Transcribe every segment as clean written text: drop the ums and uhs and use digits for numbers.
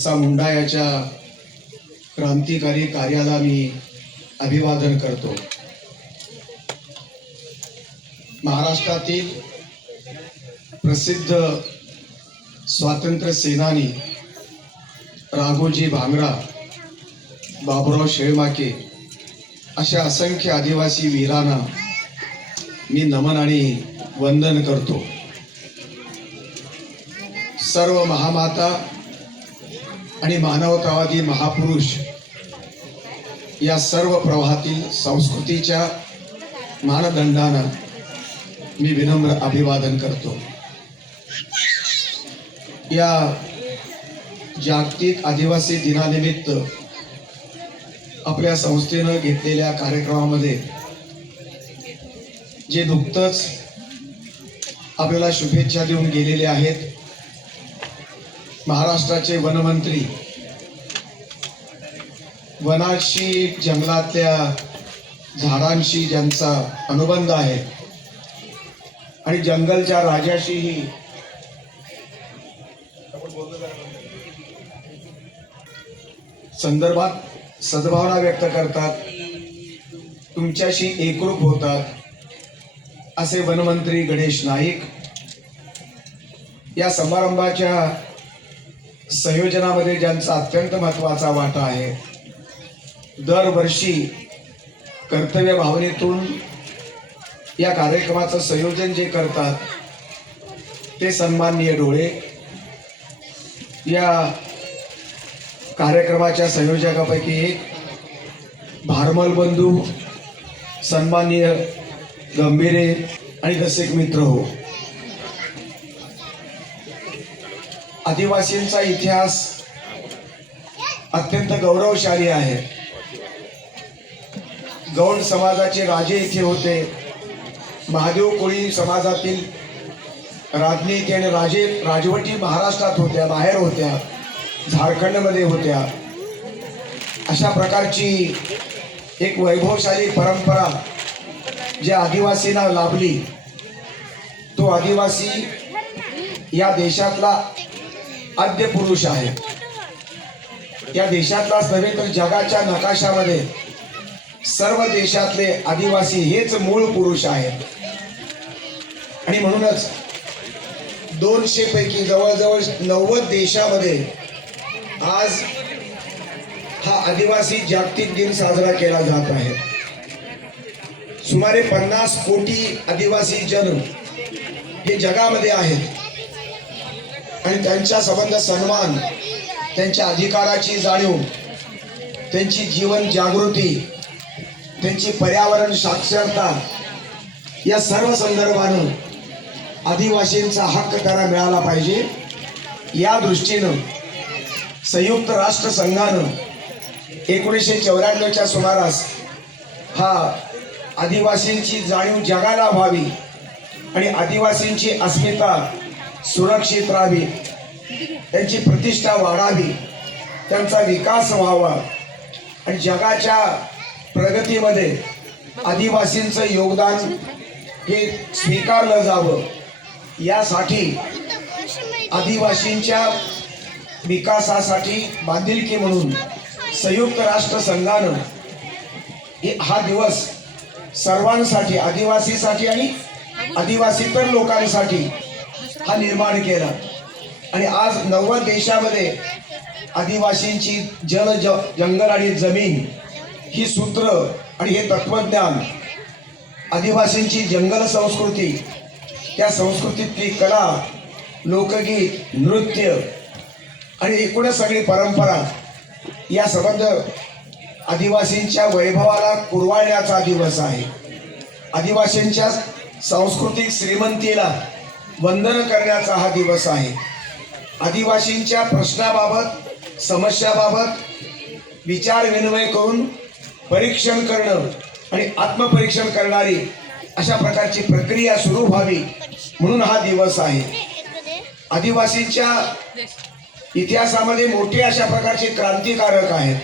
मुंडा याच्या क्रांतिकारी कार्याला मी अभिवादन करतो। महाराष्ट्रातील प्रसिद्ध स्वातंत्र्य सेनानी राघोजी भांगरा, बाबुराव शेळमाके अशा असंख्य आदिवासी वीरांना मी नमन आणि वंदन करतो। सर्व महामाता आणि मानवतावादी महापुरुष या सर्व प्रवाहातील संस्कृतीच्या मानदंडांना मी विनम्र अभिवादन करतो। या जागतिक आदिवासी दिनानिमित्त आपल्या संस्थेने घेतलेल्या कार्यक्रमामध्ये जे नुकतंच आपल्याला शुभेच्छा देऊन गेलेले आहेत महाराष्ट्राचे वनमंत्री, वनाशी जंगलातल्या झाडांशी ज्यांचा अनुबंध आहे आणि जंगलच्या राजाशीही संदर्भात सद्भावना व्यक्त करतात, तुमच्याशी एकरूप होतात असे वनमंत्री गणेश नाईक या समारंभाच्या संयोजनामध्ये ज्यांचा अत्यंत महत्त्वाचा वाटा आहे। दरवर्षी कर्तव्य भावनेतून या कार्यक्रमाचं संयोजन जे करतात ते सन्माननीय डोळे, या कार्यक्रमाच्या संयोजकापैकी एक भारमल बंधू, सन्माननीय गंभीरे आणि रसिक मित्र हो। आदिवासींचा इतिहास अत्यंत गौरवशाली आहे। गौंड समाजाचे राजे इथे होते, महादेव कोळी समाजातील राजनीती आणि राजवटी महाराष्ट्रात होत्या, बाहेर होत्या, झारखंडमध्ये होत्या। अशा प्रकारची एक वैभवशाली परंपरा ज्या आदिवासींना लाभली, तो आदिवासी या देशातला आद्य पुरुष आहे। या देशातलाच नव्हे तर जगाच्या नकाशामध्ये सर्व देशातले आदिवासी हेच मूळ पुरुष आहेत। आणि म्हणूनच 200 पैकी जवळजवळ 90 देशामध्ये आज हा आदिवासी जागतिक दिन साजरा केला जात आहे। सुमारे 50 कोटी आदिवासी जन हे जगामध्ये आहेत आणि त्यांच्या संबंध सन्मान, त्यांच्या अधिकाराची जाणीव, त्यांची जीवन जागृती, त्यांची पर्यावरण साक्षरता या सर्व संदर्भानं आदिवासींचा हक्क त्यांना मिळाला पाहिजे। या दृष्टीनं संयुक्त राष्ट्र संघानं 1994च्या सुमारास हा आदिवासींची जाणीव जगाला व्हावी आणि आदिवासींची अस्मिता सुरक्षित राहावी, त्यांची प्रतिष्ठा वाढावी, त्यांचा विकास व्हावा आणि जगाच्या प्रगतीमध्ये आदिवासींचं योगदान हे स्वीकारलं जावं, यासाठी आदिवासींच्या विकासासाठी बांधिलकी म्हणून संयुक्त राष्ट्र संघानं हा दिवस सर्वांसाठी, आदिवासीसाठी आणि आदिवासीतर लोकांसाठी हा निर्माण केला। आणि आज 90 देशामध्ये आदिवासींची जंगल आणि जमीन ही सूत्र आणि हे तत्वज्ञान, आदिवासींची जंगल संस्कृती, त्या संस्कृतीतली कला, लोकगीत, नृत्य आणि एकूणच सगळी परंपरा या संबंध आदिवासींच्या वैभवाला कुरवाळण्याचा दिवस आहे। आदिवासींच्या सांस्कृतिक श्रीमंतीला वंदन करण्याचा हा दिवस आहे। आदिवासींच्या प्रश्नाबाबत, समस्याबाबत विचार विनिमय करून परीक्षण करणं आणि आत्मपरीक्षण करणारी अशा प्रकारची प्रक्रिया सुरू व्हावी म्हणून हा दिवस आहे। आदिवासींच्या इतिहासामध्ये मोठे अशा प्रकारचे क्रांतिकारक आहेत।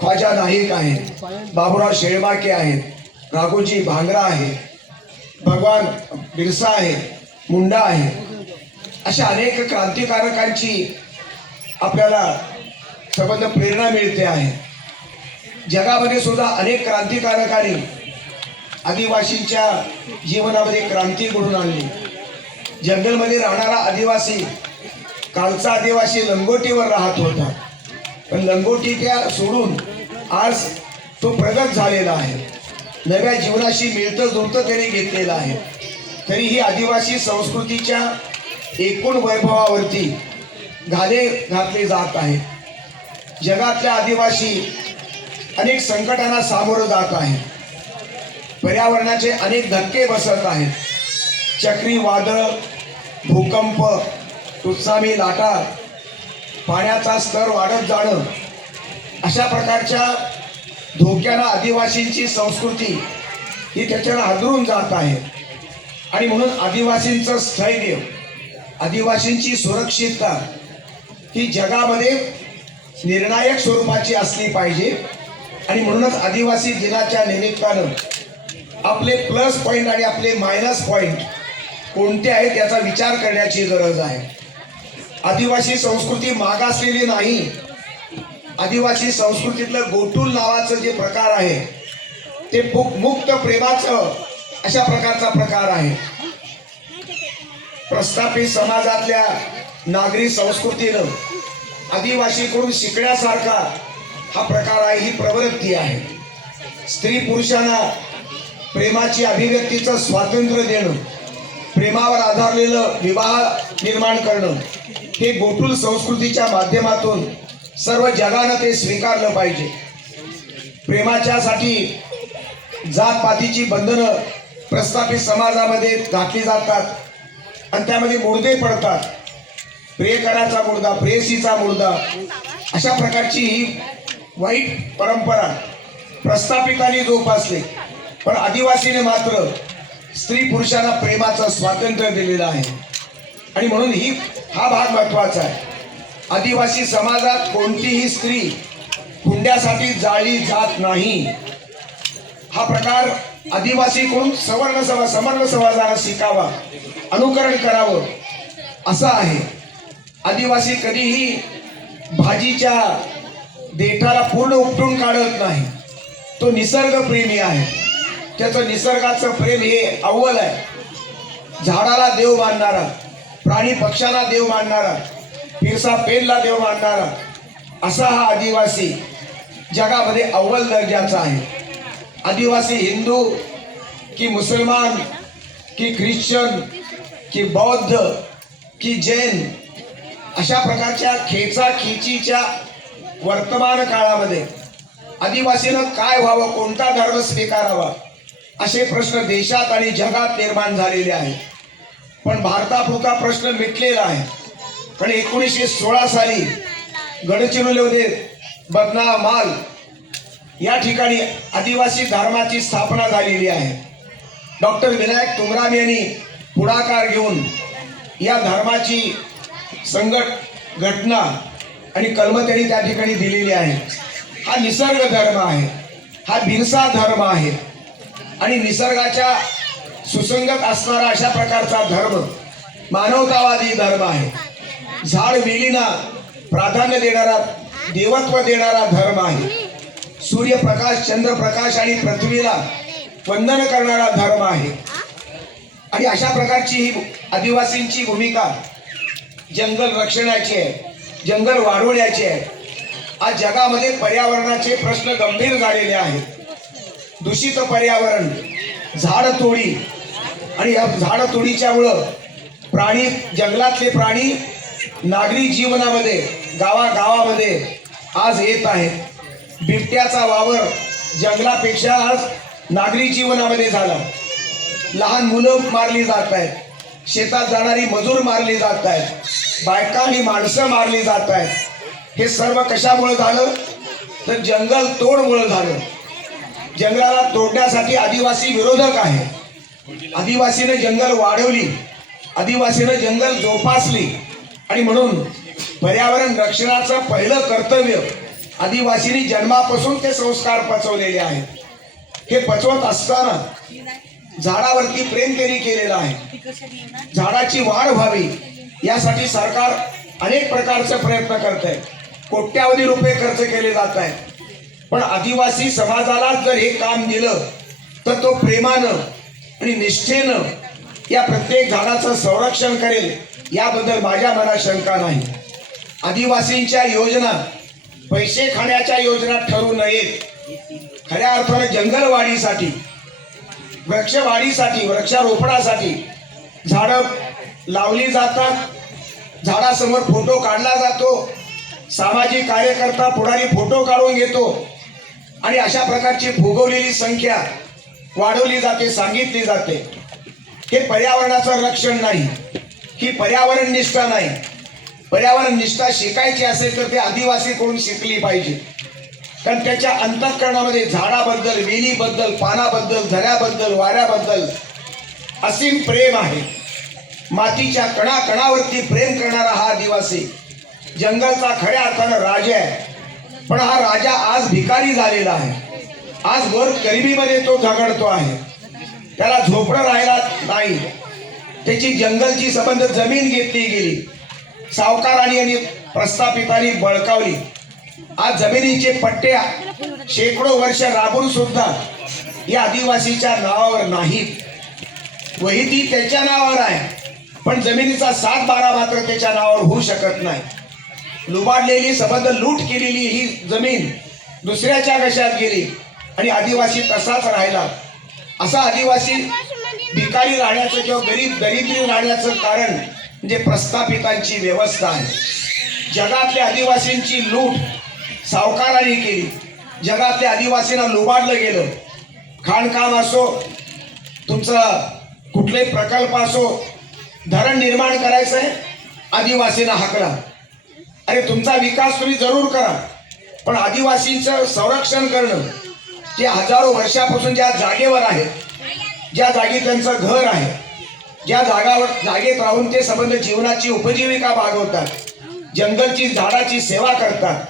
ख्वाजा नाईक आहेत, बाबुराव शेळमाके आहेत, राघोजी भांगरा आहे, भगवान बिरसा आहे, मुंडा आहे। अशा अनेक क्रांतिकारकांची आपल्याला संबंध प्रेरणा मिळते आहे. जगामध्ये सुद्धा अनेक क्रांतिकारकांनी आदिवासींच्या जीवनामध्ये क्रांती घडवून आणली. जंगलमध्ये राहणारा आदिवासी, कालचा आदिवासी लंगोटीवर राहत होता, पण लंगोटी त्या सोडून आज तो प्रगत झालेला आहे. नव्या जीवनाशी मिळतं जुळतं त्याने घेतलेलं आहे. तरीही आदिवासी संस्कृतीच्या एकूण वैभवावरती घाले घातले जात आहेत. जगातल्या आदिवासी अनेक संकटांना सामोरं जात आहे. पर्यावरणाचे अनेक धक्के बसत आहेत. चक्रीवादळ, भूकंप, त्सुनामी लाटा, पाण्याचा स्तर वाढत जाणं, अशा प्रकारच्या धोक्यानं आदिवासींची संस्कृती ही त्याच्यानं हादरून जात आहे. आणि म्हणून आदिवासींचं स्थैर्य, आदिवासींची सुरक्षितता ही जगामध्ये निर्णायक स्वरूपाची असली पाहिजे. आणि म्हणूनच आदिवासी दिनाच्या निमित्तानं आपले प्लस पॉईंट आणि आपले मायनस पॉईंट कोणते आहेत याचा विचार करण्याची गरज आहे. आदिवासी संस्कृती मागासलेली नाही. आदिवासी संस्कृतीतलं गोटूल नावाचं जे प्रकार आहे ते मुक्त प्रेमाचं अशा प्रकारचा प्रकार आहे. प्रस्थापित समाजातल्या नागरी संस्कृतीनं आदिवासीकडून शिकण्यासारखा हा प्रकार आहे, ही प्रवृत्ती आहे. स्त्री पुरुषांना प्रेमाची अभिव्यक्तीचं स्वातंत्र्य देणं, प्रेमावर आधारलेलं विवाह निर्माण करणं, हे गोटूल संस्कृतीच्या माध्यमातून सर्व जगानं ते स्वीकारलं पाहिजे. प्रेमाच्यासाठी जातपातीची बंधनं प्रस्थापित समाजामध्ये घातली जातात आणि त्यामध्ये मुर्दे पडतात. प्रियकराचा मुर्दा, प्रेयसीचा मुर्दा, अशा प्रकारची ही वाईट परंपरा प्रस्थापितांनी जोपासली. पण आदिवासीने मात्र स्त्री पुरुषांना प्रेमाचं स्वातंत्र्य दिलेलं आहे. आणि म्हणून हा भाग महत्वाचा आहे. आदिवासी समाजात कोणतीही स्त्री हुंड्यासाठी जाळली जात नाही. हा प्रकार आदिवासीकडून समर्ण समाजानं शिकावा, अनुकरण करावं असं आहे. आदिवासी कधीही भाजीच्या देठाला पूर्ण उपटून काढत नाही. तो निसर्गप्रेमी आहे. त्याचं निसर्गाचं प्रेम हे अव्वल आहे. झाडाला देव मानणारा, प्राणी पक्ष्यांना देव मानणारा, फिरसा पेनला देव मानणारा असा हा आदिवासी जगामध्ये अव्वल दर्जाचा आहे. आदिवासी हिंदू की मुसलमान की ख्रिश्चन की बौद्ध की जैन अशा प्रकारच्या खेचाखेचीच्या वर्तमान काळामध्ये आदिवासीनं काय व्हावं, कोणता धर्म स्वीकारावा असे प्रश्न देशात आणि जगात निर्माण झालेले आहेत. पण भारतापुरता प्रश्न मिटलेला आहे. पण 1916 साली गडचिरोलीमध्ये बदनामाल या ठिकाणी आदिवासी धर्माची स्थापना झालेली आहे. डॉक्टर विनायक तुंगराम यांनी पुढाकार घेऊन या धर्माची घटना आणि कलम त्यांनी त्या ठिकाणी दिलेली आहे. हा निसर्ग धर्म आहे, हा बिरसा धर्म आहे आणि निसर्गाच्या सुसंगत असणारा अशा प्रकारचा धर्म मानवतावादी धर्म आहे. झाड वेलींना प्राधान्य देणारा, देवत्व देणारा धर्म आहे. सूर्यप्रकाश, चंद्रप्रकाश आणि पृथ्वीला वंदन करणारा धर्म आहे. आणि अशा प्रकारची ही आदिवासींची भूमिका जंगल रक्षणाची आहे, जंगल वाढवण्याची आहे. आज जगामध्ये पर्यावरणाचे प्रश्न गंभीर झालेले आहेत. दूषित पर्यावरण, झाडतोडी आणि या झाडतोडीच्यामुळं प्राणी, जंगलातले प्राणी नागरी जीवनामध्ये गावागावामध्ये आज येत आहेत. बिबट्याचा वावर जंगलापेक्षा आज नागरी जीवनामध्ये झाला. लहान मुलं मारली जात आहेत, शेतात जाणारी मजूर मारली जात आहेत, बायका आणि माणसं मारली जात आहेत. हे सर्व कशामुळे झालं तर जंगल तोडमुळे झालं. जंगलाला तोडण्यासाठी आदिवासी विरोधक आहे. आदिवासीने जंगल वाढवली, आदिवासीने जंगल जोपासली आणि म्हणून पर्यावरण रक्षणाचं पहिलं कर्तव्य आदिवासींनी जन्मापासून ते संस्कार पचवलेले आहेत. हे पचवत असताना झाडावरती प्रेम त्यांनी केलेलं आहे. झाडाची वाढ व्हावी यासाठी सरकार अनेक प्रकारचे प्रयत्न करत आहेत, कोट्यावधी रुपये खर्च केले जात आहेत, पण आदिवासी समाजाला जर हे काम दिलं तर तो प्रेमानं आणि निष्ठेनं या प्रत्येक झाडाचं संरक्षण करेल, याबद्दल माझ्या मनात शंका नाही. आदिवासींच्या योजना पैसे खाण्याच्या योजना ठरू नयेत. खऱ्या अर्थानं जंगलवाढीसाठी, वृक्षवाढीसाठी, वृक्षारोपणासाठी झाडं लावली जातात, झाडासमोर फोटो काढला जातो, सामाजिक कार्यकर्ता पुढारी फोटो काढून घेतो आणि अशा प्रकारची भोगवलेली संख्या वाढवली जाते, सांगितली जाते. हे पर्यावरणाचं रक्षण नाही, ही पर्यावरण निष्ठा नाही. पर्यावरण निष्ठा शिकायची असेल तर ते आदिवासीकडून शिकली पाहिजे, कारण त्याच्या अंतःकरणामध्ये झाडाबद्दल, वेलीबद्दल, पानाबद्दल, झऱ्याबद्दल, वाऱ्याबद्दल असीम प्रेम आहे. मातीच्या कणाकणावरती प्रेम करणारा हा आदिवासी जंगलचा खऱ्या अर्थानं राजा आहे. पण हा राजा आज भिकारी झालेला आहे. आज वर गरिबीमध्ये तो झगडतो आहे, त्याला झोपडं राहिला नाही. त्याची जंगलची संबंध जमीन घेतली गेली, सावकारांनी आणि प्रस्थापितांनी बळकावली. आज जमिनीचे पट्टे शेकडो वर्ष राबून सुद्धा या आदिवासीच्या नावावर नाहीत. वही त्याच्या नावावर आहे, पण जमिनीचा 7/12 मात्र त्याच्या नावावर होऊ शकत नाही. लुबाडलेली, संबंध लूट केलेली ही जमीन दुसऱ्याच्या घशात गेली आणि आदिवासी तसाच राहिला. असा आदिवासी भिकारी राहण्याचं किंवा दरिद्री राहण्याचं कारण म्हणजे प्रस्थापितांची व्यवस्था आहे. जगातल्या आदिवासींची लूट सावकारांनी केली, जगातल्या आदिवासींना लुबाडलं गेलं. खाणकाम असो, तुमचं कुठले प्रकल्प असो, धरण निर्माण करायचं आहे, आदिवासींना हाकला. अरे तुमचा विकास तुम्ही जरूर करा, पण आदिवासींचं संरक्षण करणं, जे हजारो वर्षापासून ज्या जागेवर आहेत, ज्या जागी त्यांचं घर आहे, ज्या जागेत राहून ते संबंध जीवनाची उपजीविका भागवतात, जंगलची झाडाची सेवा करतात,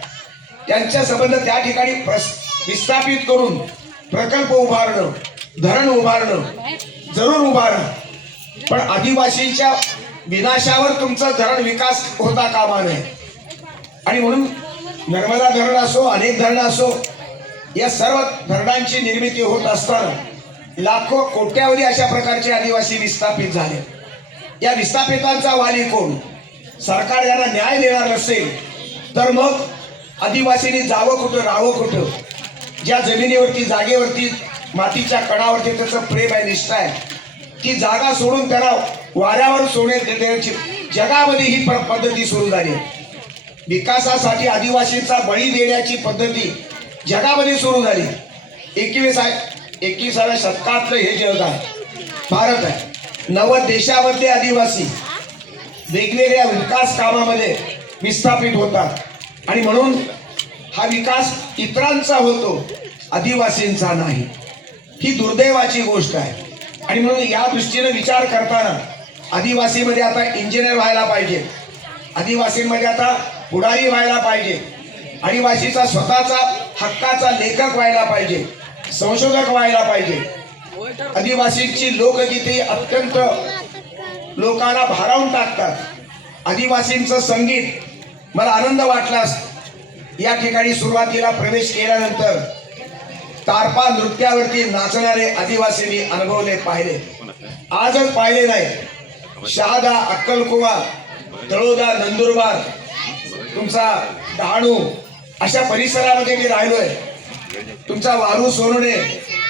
त्यांच्या संबंध त्या ठिकाणी विस्थापित करून प्रकल्प उभारणं, धरण उभारणं जरूर उभारा. पण आदिवासींच्या विनाशावर तुमचं धरण विकास होता कामा नये. आणि म्हणून नर्मदा धरण असो, अनेक धरणं असो, या सर्व धरणांची निर्मिती होत असताना लाखो कोट्यावधी अशा प्रकारचे आदिवासी विस्थापित झाले. या विस्थापितांचा वाली कोण? सरकार यांना न्याय देणार नसेल तर मग आदिवासींनी जावं कुठं, राहावं कुठं? ज्या जमिनीवरती, जागेवरती, मातीच्या कणावरती त्याचं प्रेम आहे, निष्ठा आहे, ती जागा सोडून त्याला वाऱ्यावर सोडण्यात देण्याची जगामध्ये ही पद्धती सुरू झाली. विकासासाठी आदिवासींचा बळी देण्याची पद्धती जगामध्ये सुरू झाली. 21व्या शतकातलं हे जग आहे, भारत आहे. 90 देशामध्ये आदिवासी वेगवेगळ्या विकास कामामध्ये विस्थापित होतात आणि म्हणून हा विकास इतरांचा होतो, आदिवासींचा नाही. ही दुर्दैवाची गोष्ट आहे. आणि म्हणून या दृष्टीने विचार करताना आदिवासीमध्ये आता इंजिनियर व्हायला पाहिजे, आदिवासींमध्ये आता पुढारी व्हायला पाहिजे, आदिवासीचा स्वतःचा हक्काचा लेखक व्हायला पाहिजे, संशोधक व्हायला पाहिजे. आदिवासींची लोकगीते अत्यंत लोकांना भारावून टाकतात. आदिवासींचं संगीत, मला आनंद वाटला या ठिकाणी सुरुवातीला प्रवेश केल्यानंतर तारपा नृत्यावरती नाचणारे आदिवासी मी अनुभवले, पाहिले. आजच पाहिले नाही, शहादा, अक्कलकुवा, तळोदा, नंदुरबार, तुमचा डहाणू अशा परिसरामध्ये मी राहिलोय. तुमचा वारू सोनणे,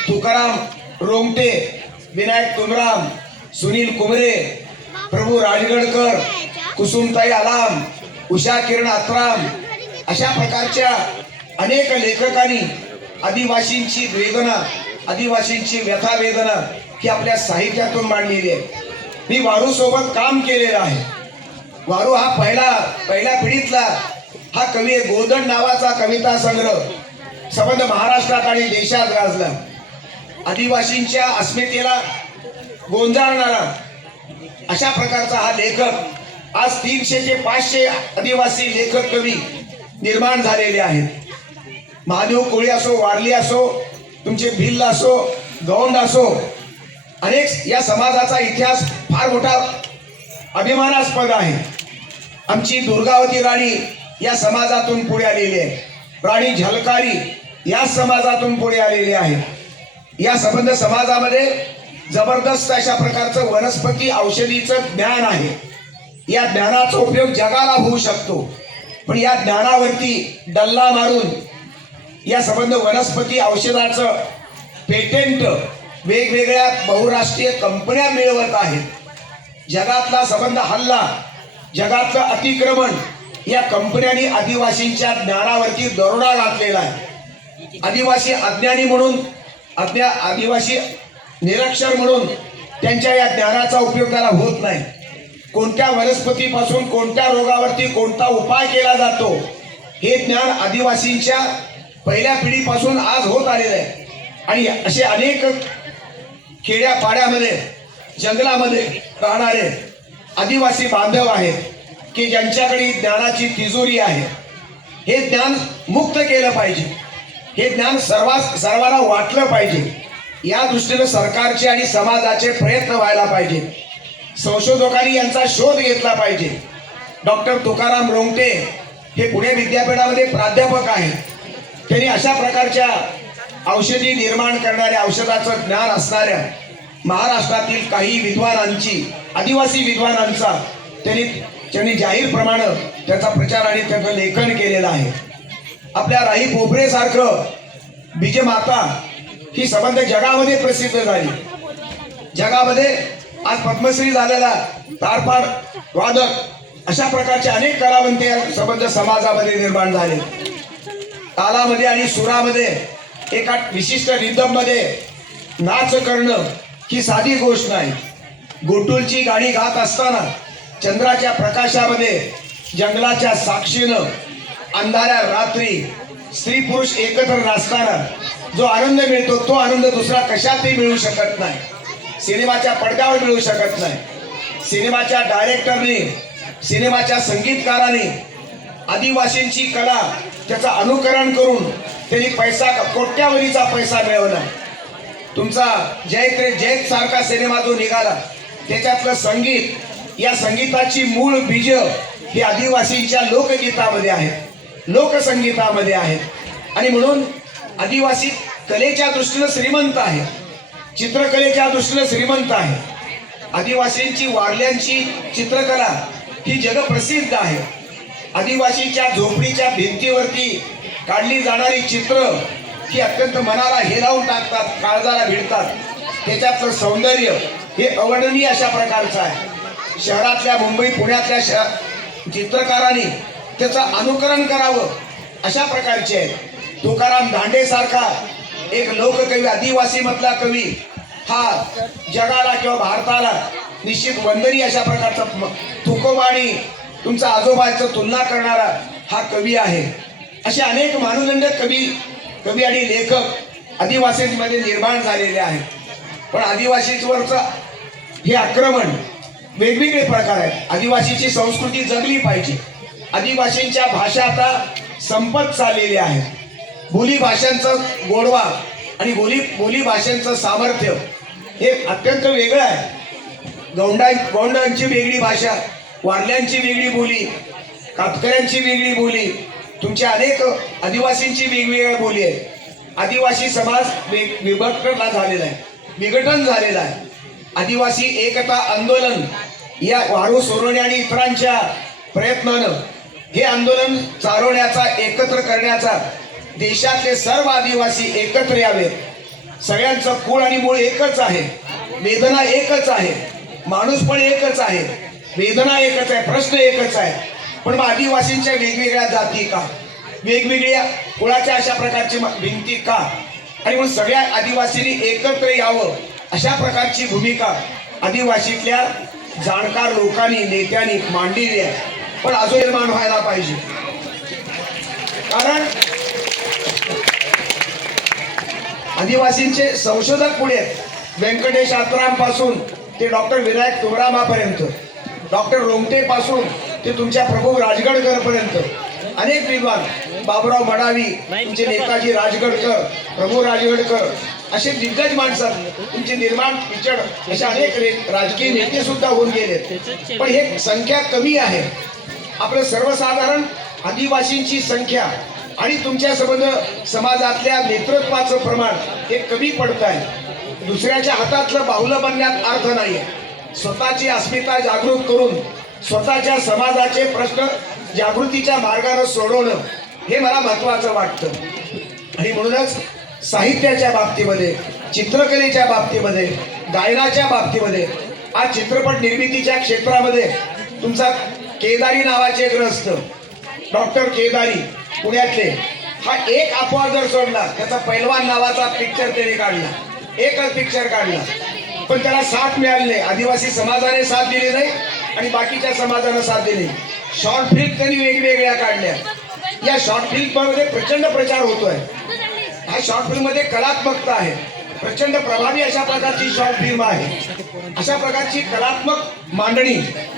तुकाराम रोंगटे, विनायक तुमराम, सुनील कुमरे, प्रभू राजगडकर, कुसुमताई आलाम, उषा किरण आत्राम अशा प्रकारच्या अनेक लेखकांनी आदिवासींची वेदना, आदिवासींची व्यथा वेदना ही आपल्या साहित्यातून मांडलेली आहे. मी वारू सोबत काम केलेलं आहे. वारू हा पहिल्या पिढीतला हा कवी आहे. गोदंड नावाचा कविता संग्रह संबंध महाराष्ट्रात आणि देशात गाजला. आदिवासींच्या अस्मितेला गोंजारणारा अशा प्रकारचा हा लेखक. आज 300 ते 500 आदिवासी लेखक कवी निर्माण झालेले आहेत. महादेव कोळी असो, वारली असो, तुमचे भिल्ल असो, गौंड असो, अनेक या समाजाचा इतिहास फार मोठा अभिमानास्पद आहे. आमची दुर्गावती राणी या समाजातून पुढे आलेली आहे, राणी झलकारी या समाजातून पुढे आलेली आहे. या संबंध समाजामध्ये जबरदस्त अशा प्रकारचं वनस्पती औषधीचं ज्ञान आहे. या ज्ञानाचा उपयोग जगाला होऊ शकतो, पण या ज्ञानावरती डल्ला मारून या संबंध वनस्पती औषधाचं पेटेंट वेगवेगळ्या बहुराष्ट्रीय कंपन्या मिळवत आहेत. जगातला संबंध हल्ला, जगातलं अतिक्रमण या कंपन्यांनी आदिवासींच्या ज्ञानावरती दरोडा घातलेला आहे. आदिवासी अज्ञानी म्हणून आदिवासी निरक्षर म्हणून त्यांच्या या ज्ञानाचा उपयोग त्याला होत नाही. कोणत्या वनस्पतीपासून कोणत्या रोगावरती कोणता उपाय केला जातो हे ज्ञान आदिवासींच्या पहिल्या पिढीपासून आज होत आलेलं आहे. आणि असे अनेक खेड्यापाड्यामध्ये जंगलामध्ये राहणारे आदिवासी बांधव आहेत की ज्यांच्याकडे ज्ञानाची तिजोरी आहे. हे ज्ञान मुक्त केलं पाहिजे, हे ज्ञान सर्वांना वाटलं पाहिजे. या दृष्टीने सरकारचे आणि समाजाचे प्रयत्न व्हायला पाहिजे. संशोधकांनी यांचा शोध घेतला पाहिजे. डॉक्टर तुकाराम रोंगटे हे पुणे विद्यापीठामध्ये प्राध्यापक आहेत. त्यांनी अशा प्रकारच्या औषधी निर्माण करणाऱ्या, औषधाचं ज्ञान असणाऱ्या महाराष्ट्रातील काही विद्वानांची, आदिवासी विद्वानांचा त्यांनी जाहीरप्रमाणे त्याचा प्रचार आणि त्याचं लेखन केलेलं आहे. आपल्या राही पोपरे सारखं बीजमाता ही संबंध जगामध्ये प्रसिद्ध झाली. जगामध्ये आज पद्मश्री झालेला तारपाड वादक अशा प्रकारचे अनेक कलावंत या संबंध समाजामध्ये निर्माण झाले. तालामध्ये आणि सुरामध्ये एका विशिष्ट रिदम मध्ये नाच करणं ही साधी गोष्ट नाही. गोटुलची गाणी गात असताना चंद्राच्या प्रकाशामध्ये जंगलाच्या साक्षीनं अंधाऱ्या रात्री स्त्री पुरुष एकत्र नाचताना जो आनंद मिळतो तो आनंद दुसरा कशातही मिळू शकत नाही. सिनेमाच्या पडद्यावर मिळू शकत नाही. सिनेमाच्या डायरेक्टरने, सिनेमाच्या संगीतकाराने आदिवासींची कला त्याचं अनुकरण करून त्यांनी पैसा, कोट्यावधीचा पैसा मिळवला. तुमचा जयत रे जयत सारखा सिनेमा जो निघाला त्याच्यातलं संगीत, या संगीताची मूळ बीज ही आदिवासींच्या लोकगीतामध्ये आहेत, लोकसंगीतामध्ये आहेत. आणि म्हणून आदिवासी कलेच्या दृष्टीनं श्रीमंत आहे, चित्रकलेच्या दृष्टीनं श्रीमंत आहे. आदिवासींची वारल्यांची चित्रकला ही जगप्रसिद्ध आहे. आदिवासीच्या झोपडीच्या भिंतीवरती काढली जाणारी चित्र ही अत्यंत मनाला हेलावून टाकतात, काळजाला भिडतात. त्याच्यातलं सौंदर्य हे अवर्णनीय अशा प्रकारचं आहे. शहरातल्या मुंबई पुण्यातल्या चित्रकारांनी त्याचं अनुकरण करावं अशा प्रकारचे आहेत. तुकाराम धांडे सारखा एक लोककवी, आदिवासी मधला कवी हा जगाला किंवा भारताला निश्चित वंदनीय अशा प्रकारचा, तुकोबाणी तुमचा आजोबाचं तुलना करणारा हा कवी आहे. असे अनेक मानदंडक कवी आणि लेखक आदिवासींमध्ये निर्माण झालेले आहेत. पण आदिवासींवरचं हे आक्रमण वेगवेगळे प्रकार आहेत. आदिवासीची संस्कृती जगली पाहिजे. आदिवासींच्या भाषा आता संपत चाललेल्या आहेत. बोली भाषांचं गोडवा आणि बोली भाषांचं सामर्थ्य हे अत्यंत वेगळं आहे. गौंडांची वेगळी भाषा, वारल्यांची वेगळी बोली, कातकऱ्यांची वेगळी बोली, तुमच्या अनेक आदिवासींची वेगवेगळ्या बोली आहे. आदिवासी समाज विघटन झालेला आहे. आदिवासी एकता आंदोलन या वारू सोनवणे आणि इतरांच्या प्रयत्नानं हे आंदोलन चालवण्याचा, एकत्र करण्याचा, देशातले सर्व आदिवासी एकत्र यावेत. सगळ्यांचं कुळ आणि मूळ एकच आहे, वेदना एकच आहे, माणूस पण एकच आहे, वेदना एकच आहे, प्रश्न एकच आहे. पण मग आदिवासींच्या वेगवेगळ्या जाती का, वेगवेगळ्या कुळाच्या अशा प्रकारची भिंती का, आणि म्हणून सगळ्या आदिवासींनी एकत्र यावं अशा प्रकारची भूमिका आदिवासीतल्या जाणकार लोकांनी, नेत्यांनी मांडलेली आहे. पण अजून निर्माण व्हायला पाहिजे. कारण आदिवासींचे संशोधक पुढे आहेत. व्यंकटेश आत्राम पासून ते डॉक्टर विनायक तुमरामापर्यंत, डॉक्टर रोंगटे पासून ते तुमच्या प्रभू राजगडकर पर्यंत अनेक विद्वान, बाबुराव मडावी, तुमचे नेताजी राजगडकर, प्रभू राजगडकर असे दिग्गज माणसं, तुमचे निर्माण पिचड असे अनेक राजकीय नेते सुद्धा होऊन गेले. पण हे संख्या कमी आहे. आपलं सर्वसाधारण आदिवासींची संख्या आणि तुमच्या संबंध समाजातल्या नेतृत्वाचं प्रमाण हे कमी पडत आहे. दुसऱ्याच्या हातातलं बाहुलं बनण्यात अर्थ नाहीये. स्वतःची अस्मिता जागृत करून स्वतःच्या समाजाचे प्रश्न जागृतीच्या मार्गाने सोडवणं हे मला महत्त्वाचं वाटतं. आणि म्हणूनच साहित्याच्या बाबतीमध्ये, चित्रकलेच्या बाबतीमध्ये, गायनाच्या बाबतीमध्ये, आज चित्रपट निर्मितीच्या क्षेत्रामध्ये तुमचा केदारी नावाचे ग्रस्त डॉक्टर केदारी पुण्यातले, हा एक अपवाद जर सोडला, त्याचा पैलवान नावाचा पिक्चर त्याने काढला, एकच पिक्चर काढला, पण त्याला साथ मिळाली नाही. आदिवासी समाजाने साथ दिली नाही आणि बाकीच्या समाजाने साथ दिली. शॉर्ट फिल्म त्यांनी वेगवेगळ्या काढल्या. या शॉर्ट फिल्ममध्ये प्रचंड प्रचार होतोय. हा शॉर्ट फिल्म मध्ये कलात्मकता आहे, प्रचंड प्रभावी अशा प्रकारची शॉर्ट फिल्म आहे. अशा प्रकारची कलात्मक मांडणी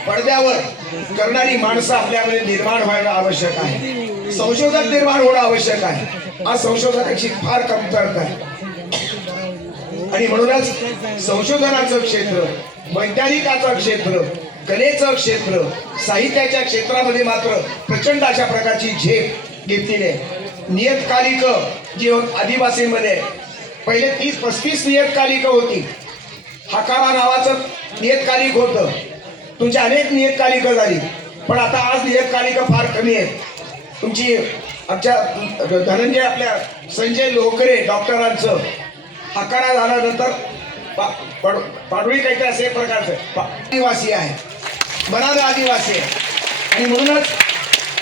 पडद्यावर करणारी माणसं आपल्यामध्ये निर्माण व्हायला आवश्यक आहे. संशोधक निर्माण होणं आवश्यक आहे. आज संशोधकाची फार कमतरता आहे आणि म्हणूनच संशोधनाचं क्षेत्र, वैज्ञानिकाचं क्षेत्र, कलेचं क्षेत्र, साहित्याच्या क्षेत्रामध्ये मात्र प्रचंड अशा प्रकारची झेप घेतलेली आहे. नियतकालिक जी आदिवासींमध्ये पहिले 30-35 नियतकालिक होती. हकारा नावाचं नियतकालिक होतं. तुमची अनेक नियतकालिक झाली, पण आता आज नियतकालिक फार कमी आहेत. तुमची आमच्या धनंजय आपल्या संजय लोकरे डॉक्टरांचं हकारा झाल्यानंतर पाडोळी काहीतरी असे प्रकारचं आदिवासी आहे, मनाला आदिवासी आहे. आणि म्हणूनच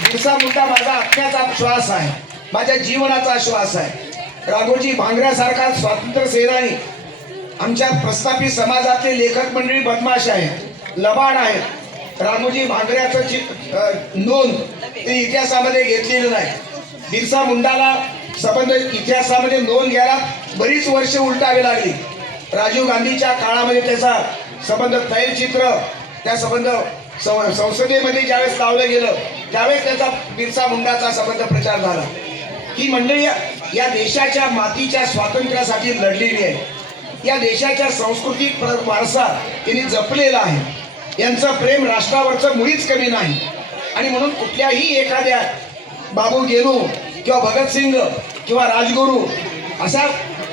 बिरसा मुंडा माझा आत्म्याचा श्वास आहे, माझ्या जीवनाचा श्वास आहे. राघोजी भांगऱ्यासारखा स्वातंत्र्य सेनानी आमच्या प्रस्थापित समाजातले लेखक मंडळी बदमाश आहेत, लबाड आहेत. राघोजी भांगऱ्याचं नोंद ते इतिहासामध्ये घेतलेलं नाही. बिरसा मुंडाला संबंध इतिहासामध्ये नोंद घ्यायला बरीच वर्ष उलटावी लागली. राजीव गांधीच्या काळामध्ये त्याचा संबंध तैलचित्र त्या संबंध संसदेमध्ये ज्यावेळेस लावलं गेलं त्यावेळेस त्याचा बिरसा मुंडाचा संबंध प्रचार झाला. ही मंडळी या देशाच्या मातीच्या स्वातंत्र्यासाठी लढलेली आहे. या देशाच्या सांस्कृतिक वारसा त्यांनी जपलेला आहे. यांचं प्रेम राष्ट्रावरचं मुळीच कमी नाही. आणि म्हणून कुठल्याही एखाद्या बाबू गेनू किंवा भगतसिंग किंवा राजगुरू अशा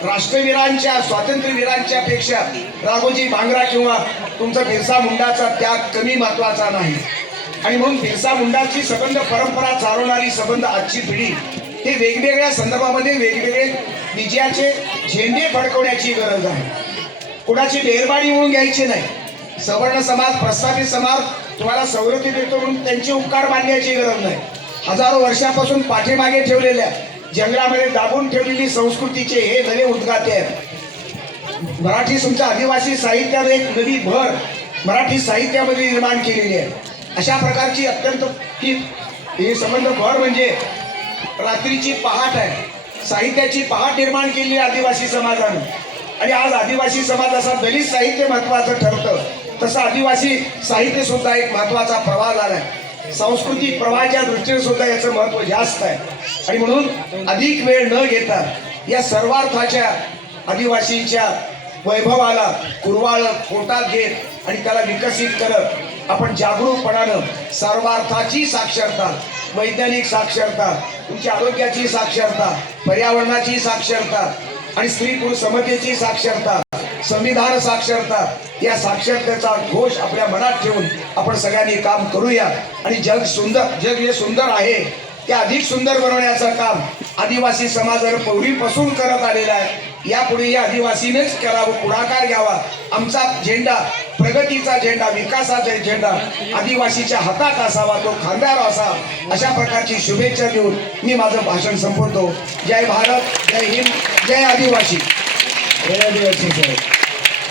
राष्ट्रवीरांच्या, स्वातंत्र्यवीरांच्या पेक्षा राघोजी भांगरा किंवा तुमचा बिरसा मुंडाचा त्याग कमी महत्वाचा नाही. आणि म्हणून बिरसा मुंडाची संबंध परंपरा चालवणारी संबंध आजची पिढी हे वेगवेगळ्या संदर्भामध्ये वेगवेगळे विजयाचे झेंडे फडकवण्याची गरज आहे. कुणाची मेहरबानी म्हणून घ्यायची नाही. सवर्ण समाज, प्रस्थापित समाज तुम्हाला सवलती देतो म्हणून त्यांचे उपकार मानण्याची गरज नाही. हजारो वर्षापासून पाठीमागे ठेवलेल्या, जंगलामध्ये दाबून ठेवलेली संस्कृतीचे हे नवे उद्गाते आहेत. मराठी तुमच्या आदिवासी साहित्यात एक नवी भर मराठी साहित्यामध्ये निर्माण केलेली आहे. अशा प्रकारची अत्यंत ही संबंध भर म्हणजे रात्रीची पहाट आहे, साहित्याची पहाट निर्माण केली आदिवासी समाजानं. आणि आज आदिवासी समाज असा दलित साहित्य महत्वाचं ठरतं, तसं आदिवासी साहित्य सुद्धा एक महत्वाचा प्रवाह झाला आहे. सांस्कृतिक प्रवाहाच्या दृष्टीने सुद्धा याचं महत्त्व जास्त आहे. आणि म्हणून अधिक वेळ न घेता या सर्वार्थाच्या आदिवासींच्या वैभवाला कुरवाळत पोटात घेत आणि त्याला विकसित करत आपण जागरूकपणानं सर्वार्थाची साक्षरता, वैज्ञानिक साक्षरता, तुमच्या आरोग्याची साक्षरता, पर्यावरणाची साक्षरता आणि स्त्री पुरुष समतेची साक्षरता, संविधान साक्षरता, या साक्षरतेचा घोष आपल्या मनात ठेवून आपण सगळ्यांनी काम करूया. आणि जग जे सुंदर आहे ते अधिक सुंदर बनवण्याचं काम आदिवासी समाजानं पूर्वीपासून करत आलेला आहे. यापुढे या आदिवासीनेच करावं, पुढाकार घ्यावा. आमचा झेंडा प्रगतीचा झेंडा, विकासाचा झेंडा आदिवासीच्या हातात असावा, तो खांद्यावर असावा, अशा प्रकारची शुभेच्छा देऊन मी माझं भाषण संपवतो. जय भारत, जय हिंद, जय आदिवासी. जय आदिवासी.